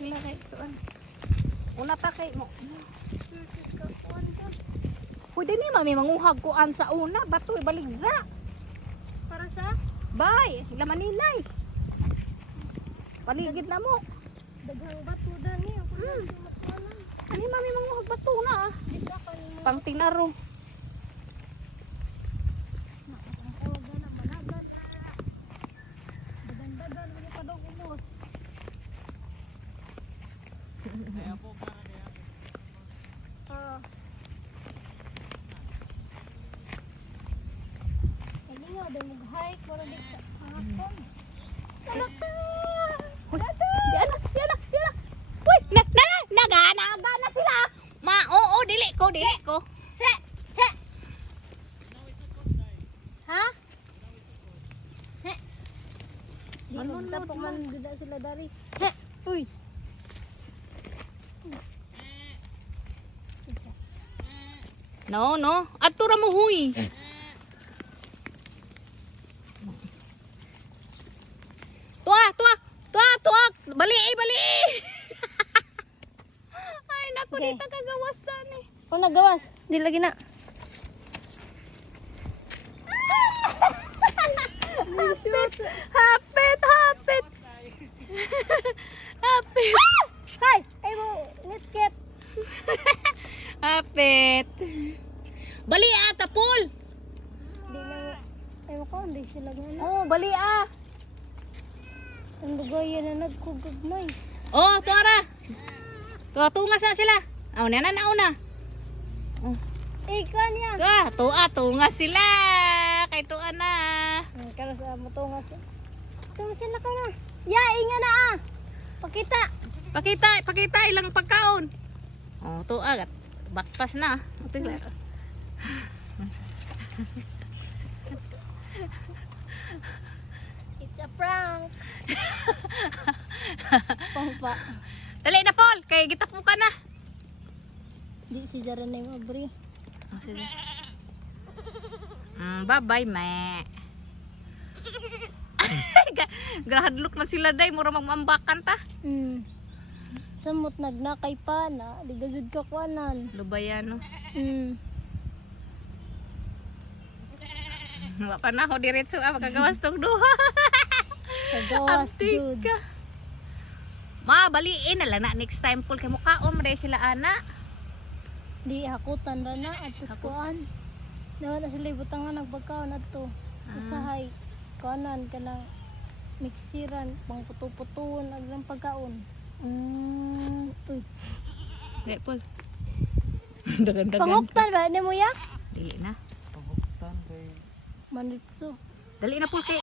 Sila kay tuan. Una ta kay mo. Pwede ni mami manguhag ko an sa una, batoy baligza. Para sa Bay, laman nilay. Paligid na mo. daghang bato dani ako na matuanan. Ani mami manguhag bato na ah. Di ka kanimo. Pang tinaro. Nakakawag na managan. Dagan-dagan mo pa daw umos. Kani nga daw mag-hike wala di ka hapon. Talaka. Di ana. Uy, nagana sila. Ma, oo, dili ko. Se. Ha? He. Di Manunod magtapok man. man gud sila dari. He, uy. No. Atura mo huy. Tuwa. Bali. Ay, naku, Okay. dito kagawas tani. O nagawas, di lagi na. Hapit. Hapit. Hay, ay mo nitket. Hapit. Bali tapol. Di na ay mo ko di sila gana. Oh, bali Ang bugayan na nagkugagmay. Oh, tuara. Tungas na sila. Aw, nauna. Oh. Eh kanya. Tungas sila. Kay tuan na. Karo sa motongas. Tungas sila ka na. Ya, inga na ah. Pakita. Pakita ilang pagkaon. Oh, tuagat. Bakpas na. Tingnan. It's a prank. Pangpa. Dali na, Paul. Kay gitapukan na. Di si Jaren na yung abri. Bye-bye, me. Grahadlok man sila day. Mura magmambakan ta. Samot nagnakay pa na. Di gagod ka kwanan. Lubayan, no? Wala pa na ako diretso. Magkagawas tong duha. Kagawas Abtik jud. ka. Ma, baliin na lang na. Next time, Paul. Kay mukhaon mo day sila, ana. Di hakutan ra na at kuan. Nawa na sila butangan nagpagkaon adto. Usahay kanan kanang miksiran pang puto-putuon ag ng pagkaon. Uy. Dali, Paul. Dagan-dagan. Panguktan ba ni mo ya? Dili na. Manitso. Dali na, Paul. Kay